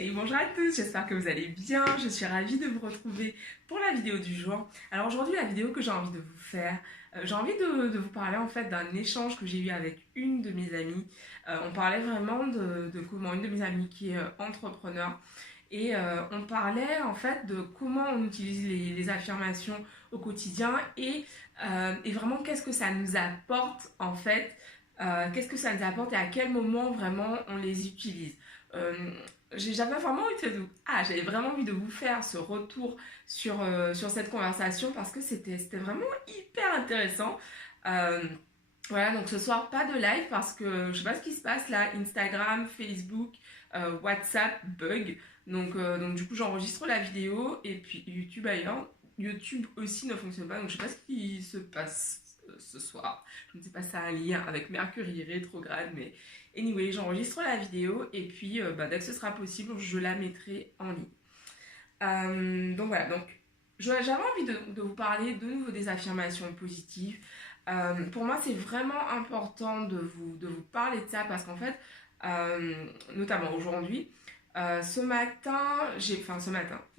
Et bonjour à tous, j'espère que vous allez bien. Je suis ravie de vous retrouver pour la vidéo du jour. Alors aujourd'hui, la vidéo que j'ai envie de vous faire, j'ai envie de vous parler en fait d'un échange que j'ai eu avec une de mes amies. On parlait vraiment de comment une de mes amies qui est entrepreneur. Et on parlait en fait de comment on utilise les affirmations au quotidien et vraiment qu'est-ce que ça nous apporte en fait, qu'est-ce que ça nous apporte et à quel moment vraiment on les utilise. Euh, j'avais vraiment envie de vous faire ce retour sur cette conversation parce que c'était vraiment hyper intéressant. Euh, voilà, donc ce soir, pas de live parce que je sais pas ce qui se passe là. Instagram, Facebook, WhatsApp bug. Donc du coup, j'enregistre la vidéo et puis YouTube ailleurs. YouTube aussi ne fonctionne pas, donc je sais pas ce qui se passe ce soir. Je ne sais pas si ça a un lien avec Mercure rétrograde, mais anyway, j'enregistre la vidéo et puis dès que ce sera possible, je la mettrai en ligne. Donc voilà, donc j'avais envie de vous parler de nouveau des affirmations positives. Pour moi, c'est vraiment important de vous parler de ça parce qu'en fait, notamment aujourd'hui, ce matin,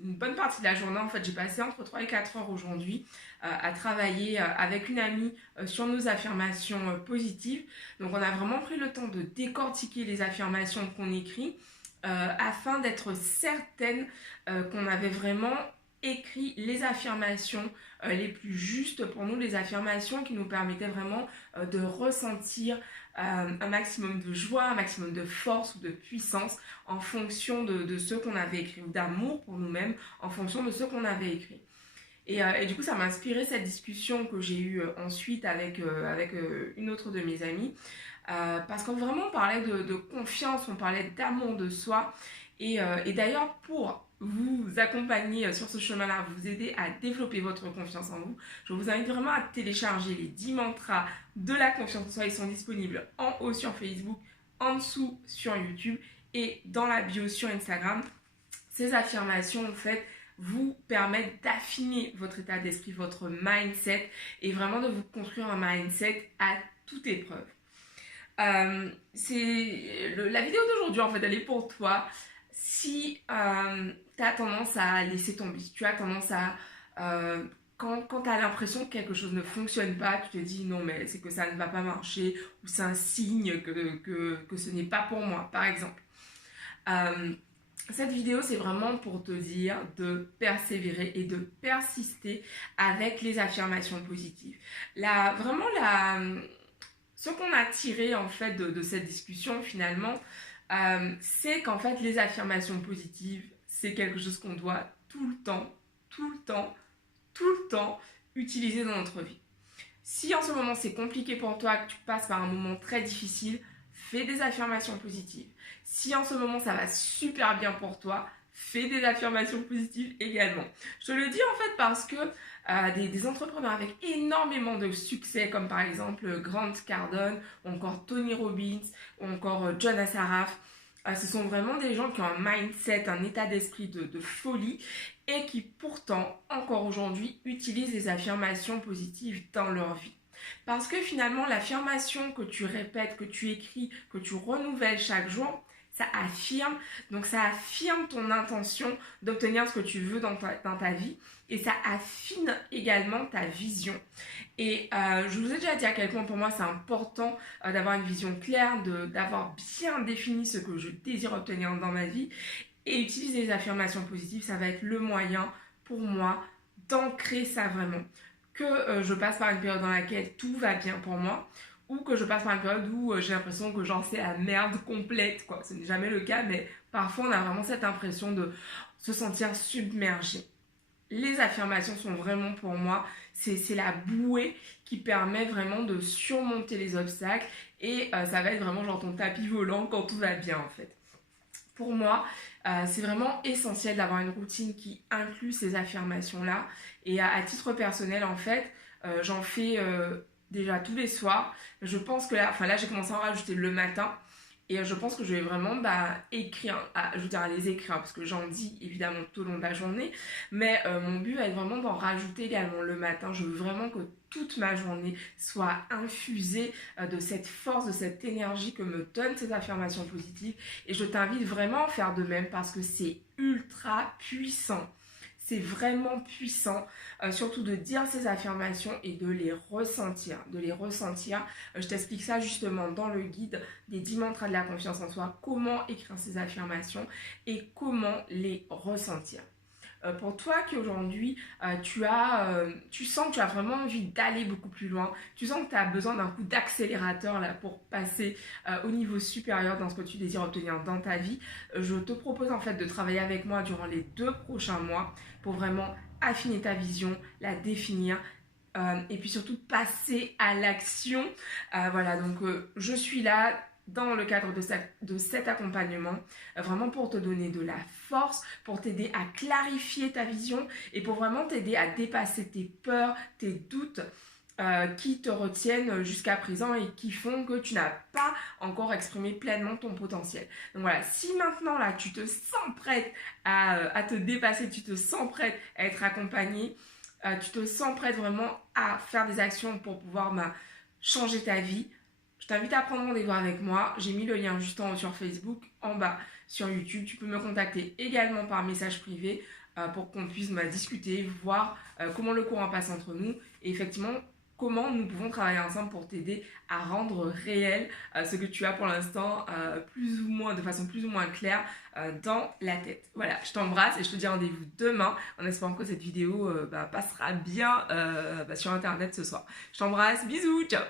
une bonne partie de la journée, en fait, j'ai passé entre 3 et 4 heures aujourd'hui à travailler avec une amie sur nos affirmations positives. Donc, on a vraiment pris le temps de décortiquer les affirmations qu'on écrit afin d'être certaine qu'on avait vraiment écrit les affirmations les plus justes pour nous, les affirmations qui nous permettaient vraiment de ressentir un maximum de joie, un maximum de force ou de puissance en fonction de ce qu'on avait écrit, ou d'amour pour nous-mêmes en fonction de ce qu'on avait écrit. Et du coup, ça m'a inspiré cette discussion que j'ai eue ensuite avec une autre de mes amies. Parce qu'on vraiment on parlait de confiance, on parlait d'amour de soi. Et d'ailleurs, pour vous accompagner sur ce chemin-là, vous aider à développer votre confiance en vous, je vous invite vraiment à télécharger les 10 mantras de la confiance en soi. Ils sont disponibles en haut sur Facebook, en dessous sur YouTube et dans la bio sur Instagram. Ces affirmations, en fait, vous permettent d'affiner votre état d'esprit, votre mindset et vraiment de vous construire un mindset à toute épreuve. La vidéo d'aujourd'hui, en fait, elle est pour toi. Si tu as tendance à laisser tomber, si tu as tendance à... quand tu as l'impression que quelque chose ne fonctionne pas, tu te dis non mais c'est que ça ne va pas marcher ou c'est un signe que ce n'est pas pour moi, par exemple. Cette vidéo, c'est vraiment pour te dire de persévérer et de persister avec les affirmations positives. Ce qu'on a tiré en fait de cette discussion finalement, c'est qu'en fait les affirmations positives, c'est quelque chose qu'on doit tout le temps, tout le temps, tout le temps utiliser dans notre vie. Si en ce moment c'est compliqué pour toi, que tu passes par un moment très difficile, fais des affirmations positives. Si en ce moment ça va super bien pour toi, fais des affirmations positives également. Je te le dis en fait parce que des entrepreneurs avec énormément de succès, comme par exemple Grant Cardone, ou encore Tony Robbins, ou encore John Assaraf, ce sont vraiment des gens qui ont un mindset, un état d'esprit de folie et qui pourtant, encore aujourd'hui, utilisent les affirmations positives dans leur vie. Parce que finalement, l'affirmation que tu répètes, que tu écris, que tu renouvelles chaque jour, ça affirme ton intention d'obtenir ce que tu veux dans ta vie et ça affine également ta vision. Et je vous ai déjà dit à quel point pour moi c'est important d'avoir une vision claire, d'avoir bien défini ce que je désire obtenir dans ma vie et utiliser les affirmations positives, ça va être le moyen pour moi d'ancrer ça vraiment. Que je passe par une période dans laquelle tout va bien pour moi ou que je passe par une période où j'ai l'impression que j'en sais la merde complète, quoi. Ce n'est jamais le cas, mais parfois on a vraiment cette impression de se sentir submergé. Les affirmations sont vraiment pour moi, c'est la bouée qui permet vraiment de surmonter les obstacles et ça va être vraiment genre ton tapis volant quand tout va bien en fait. Pour moi, c'est vraiment essentiel d'avoir une routine qui inclut ces affirmations-là. Et à titre personnel, en fait, j'en fais déjà tous les soirs. Je pense que là j'ai commencé à en rajouter le matin. Et je pense que je vais vraiment écrire, je veux dire les écrire parce que j'en dis évidemment tout au long de la journée, mais mon but va être vraiment d'en rajouter également le matin. Je veux vraiment que toute ma journée soit infusée de cette force, de cette énergie que me donnent ces affirmations positives. Et je t'invite vraiment à faire de même parce que c'est ultra puissant. C'est vraiment puissant, surtout de dire ces affirmations et de les ressentir. Je t'explique ça justement dans le guide des 10 mantras de la confiance en soi, comment écrire ces affirmations et comment les ressentir. Pour toi qui aujourd'hui tu sens que tu as vraiment envie d'aller beaucoup plus loin, tu sens que tu as besoin d'un coup d'accélérateur là pour passer au niveau supérieur dans ce que tu désires obtenir dans ta vie, je te propose en fait de travailler avec moi durant les 2 prochains mois pour vraiment affiner ta vision, la définir et puis surtout passer à l'action. Voilà, donc je suis là dans le cadre de cet accompagnement, vraiment pour te donner de la force, pour t'aider à clarifier ta vision et pour vraiment t'aider à dépasser tes peurs, tes doutes qui te retiennent jusqu'à présent et qui font que tu n'as pas encore exprimé pleinement ton potentiel. Donc voilà, si maintenant là tu te sens prête à te dépasser, tu te sens prête à être accompagnée, tu te sens prête vraiment à faire des actions pour pouvoir changer ta vie, je t'invite à prendre rendez-vous avec moi. J'ai mis le lien juste en haut sur Facebook, en bas sur YouTube. Tu peux me contacter également par message privé pour qu'on puisse discuter, voir comment le courant passe entre nous et effectivement comment nous pouvons travailler ensemble pour t'aider à rendre réel ce que tu as pour l'instant de façon plus ou moins claire dans la tête. Voilà, je t'embrasse et je te dis rendez-vous demain en espérant que cette vidéo passera bien sur internet ce soir. Je t'embrasse, bisous, ciao.